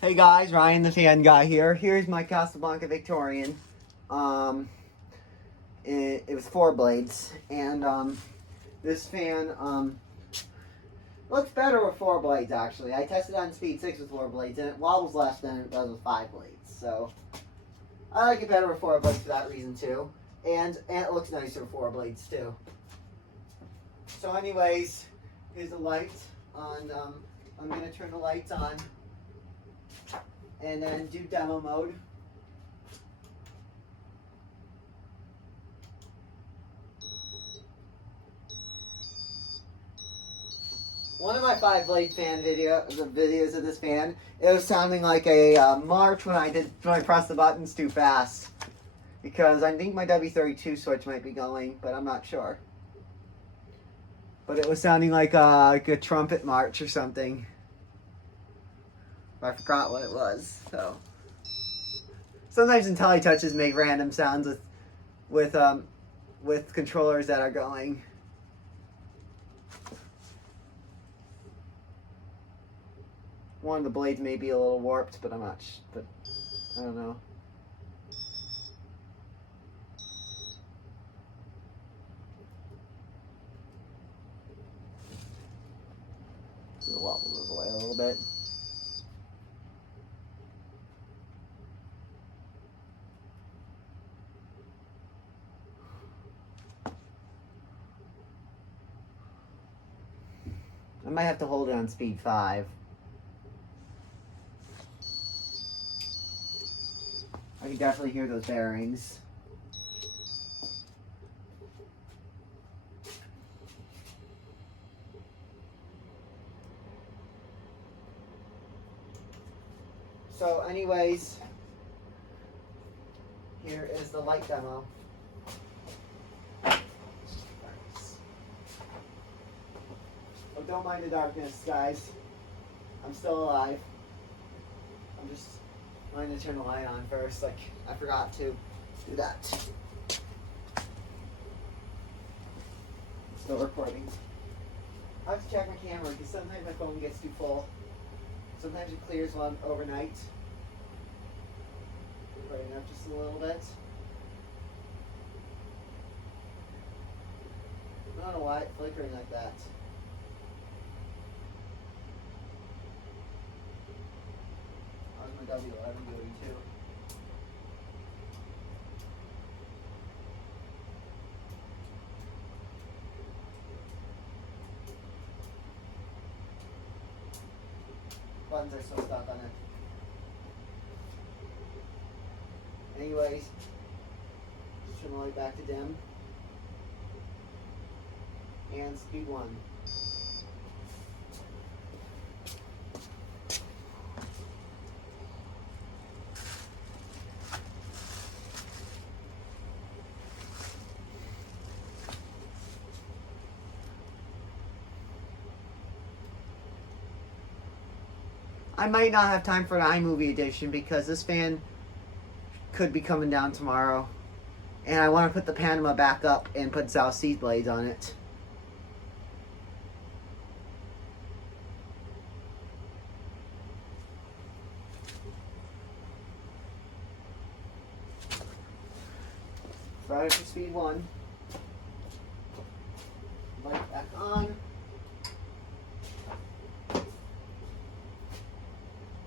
Hey guys, Ryan the fan guy here. Here's my Casablanca Victorian. Um, it was 4 blades, and this fan looks better with 4 blades actually. I tested on speed 6 with 4 blades, and it wobbles less than it does with 5 blades. So I like it better with 4 blades for that reason too, and it looks nicer with 4 blades too. So, anyways, here's the light on. I'm gonna turn the lights on. And then do demo mode. One of my 5 blade fan videos of this fan, it was sounding like a march when I pressed the buttons too fast, because I think my W32 switch might be going, but I'm not sure. But it was sounding like a trumpet march or something. I forgot what it was. So sometimes IntelliTouches make random sounds with controllers that are going. One of the blades may be a little warped, but but I don't know. So the wobble goes away a little bit. I might have to hold it on speed 5. I can definitely hear those bearings. So anyways, here is the light demo. Oh, don't mind the darkness, guys. I'm still alive. I'm just going to turn the light on first. Like, I forgot to do that. Still recording. I have to check my camera because sometimes my phone gets too full. Sometimes it clears one overnight. Brighten up just a little bit. I don't know why it's flickering like that. How's my W11 doing too? Buttons are still stuck on it. Anyways, just turn the light back to dim. And speed 1. I might not have time for an iMovie edition because this fan could be coming down tomorrow. And I want to put the Panama back up and put South Sea blades on it. Start it for speed 1. Light back on.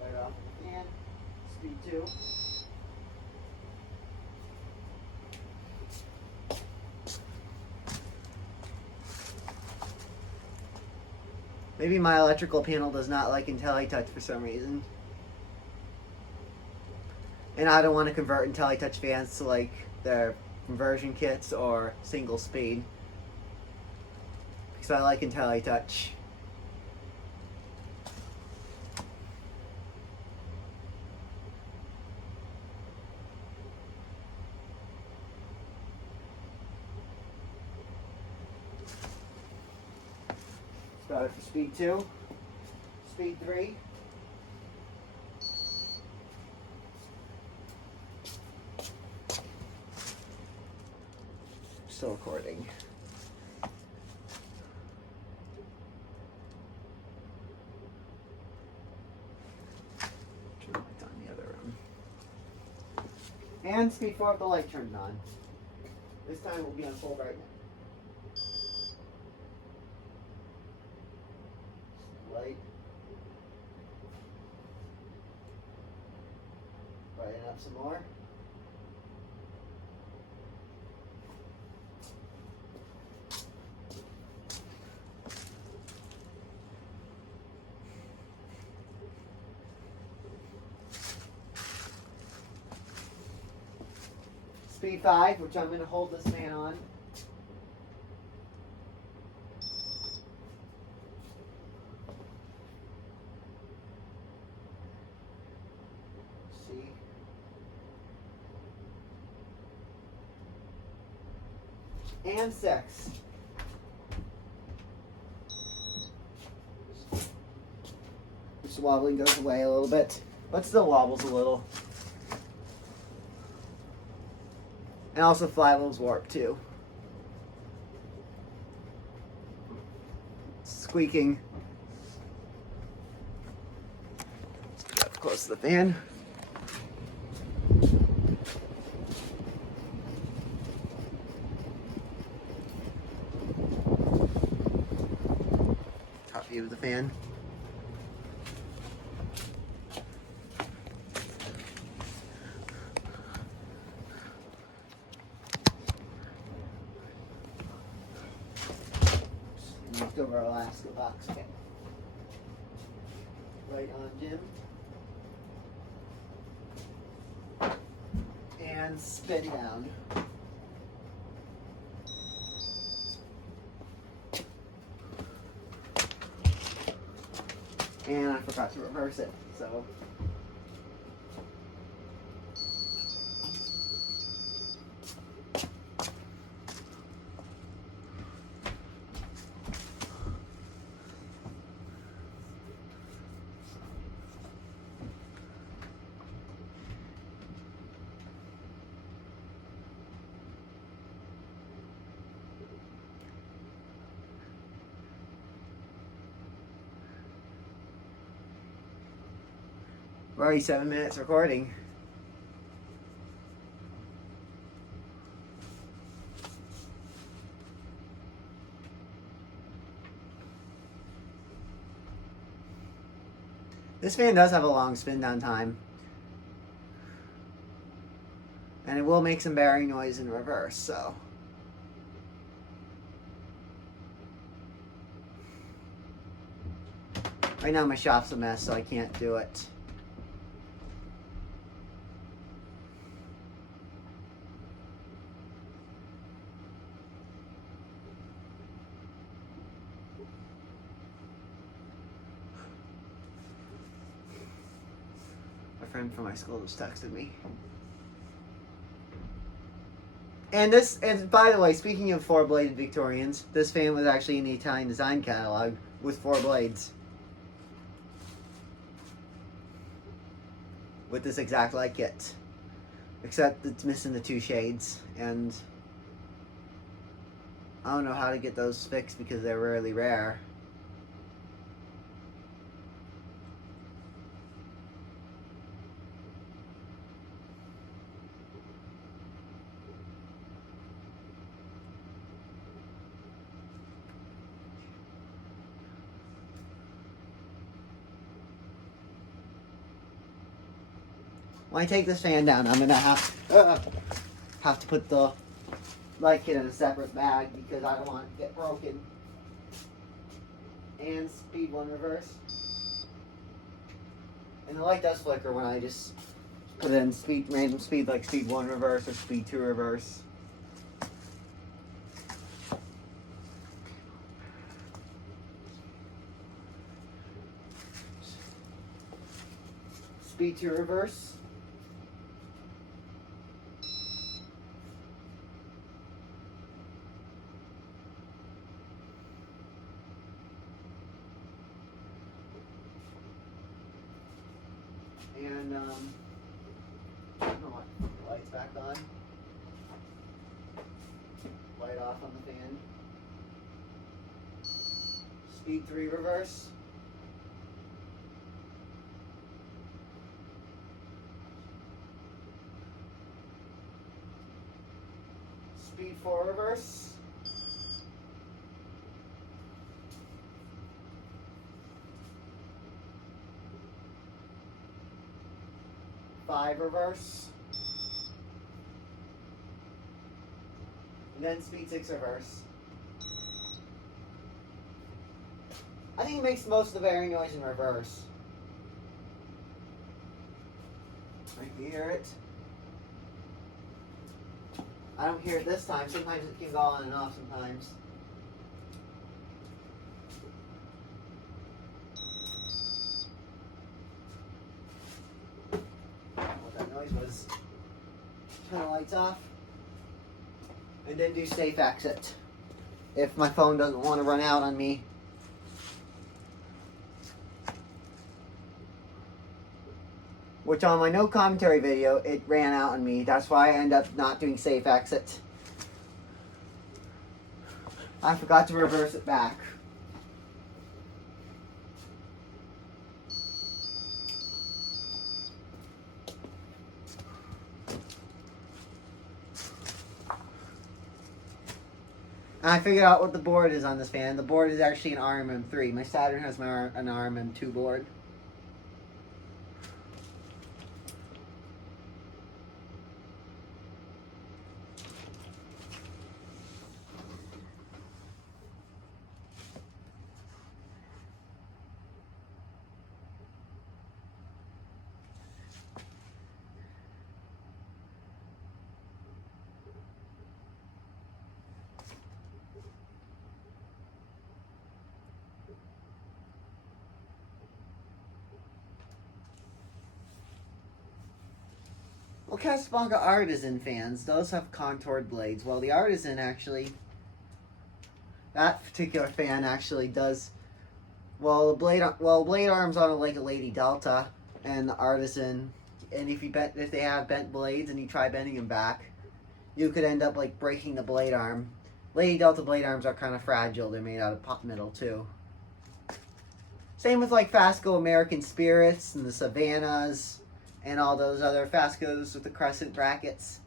Light off the fan. Speed 2. Maybe my electrical panel does not like IntelliTouch for some reason. And I don't want to convert IntelliTouch fans to like their conversion kits or single speed. Because I like IntelliTouch. Start it for speed 2. Speed 3. Still recording. And speed 4 if the light turns on. This time it will be on full brightness. Light. Brighten up some more. Speed 5, which I'm going to hold this fan on. See. And 6. This wobbling goes away a little bit, but still wobbles a little. And also flywheel's warp too. Squeaking. Get up close to the fan. Top view of the fan. Over our Alaska box. Okay. Right on, Jim. And spin down. And I forgot to reverse it, so. We're already 7 minutes recording. This fan does have a long spin down time. And it will make some bearing noise in reverse, so. Right now my shop's a mess, so I can't do it. A friend from my school just texted me. And by the way, speaking of 4-bladed Victorians, this fan was actually in the Italian design catalog with 4 blades. With this exact like it. Except it's missing the 2 shades, and I don't know how to get those fixed because they're really rare. When I take this fan down, I'm gonna have to put the light kit in a separate bag because I don't want it to get broken. And speed 1 reverse. And the light does flicker when I just put it in random speed like speed 1 reverse or speed 2 reverse. Speed 2 reverse. And I don't know what, lights back on. Light off on the fan. Speed 3 reverse. speed 4 reverse. Five reverse. And then speed 6 reverse. I think it makes most of the bearing noise in reverse. I can hear it. I don't hear it this time. Sometimes it can go on and off sometimes. What that noise was. Turn the lights off. And then do safe exit. If my phone doesn't want to run out on me. Which on my no commentary video, it ran out on me. That's why I end up not doing safe exit. I forgot to reverse it back. And I figured out what the board is on this fan. The board is actually an RMM3. My Saturn has an RMM2 board. Well, Casablanca Artisan fans, those have contoured blades. Well, the Artisan actually, that particular fan actually does, well, blade arm's on like a Lady Delta, and the Artisan, and if they have bent blades and you try bending them back, you could end up like breaking the blade arm. Lady Delta blade arms are kind of fragile. They're made out of pot metal too. Same with like Fasco American Spirits and the Savannahs. And all those other Fascos with the crescent brackets.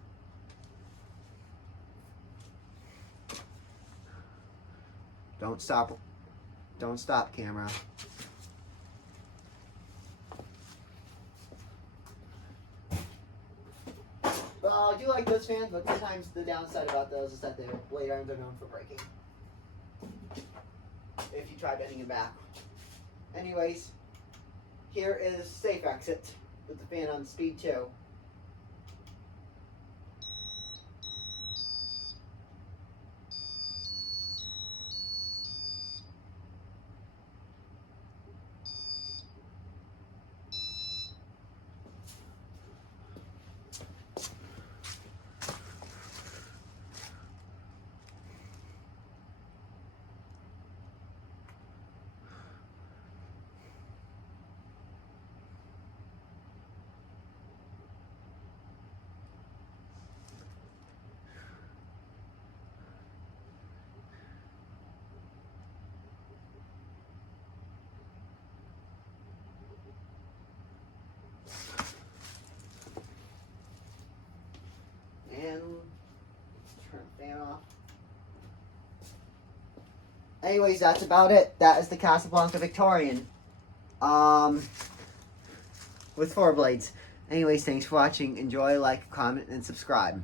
Don't stop. Don't stop, camera. Well, I do like those fans, but sometimes the downside about those is that their blade arms are known for breaking. If you try bending it back. Anyways, here is safe exit. With the fan on speed 2. And turn the fan off. Anyways, that's about it. That is the Casablanca Victorian. With 4 blades. Anyways, thanks for watching. Enjoy, like, comment, and subscribe.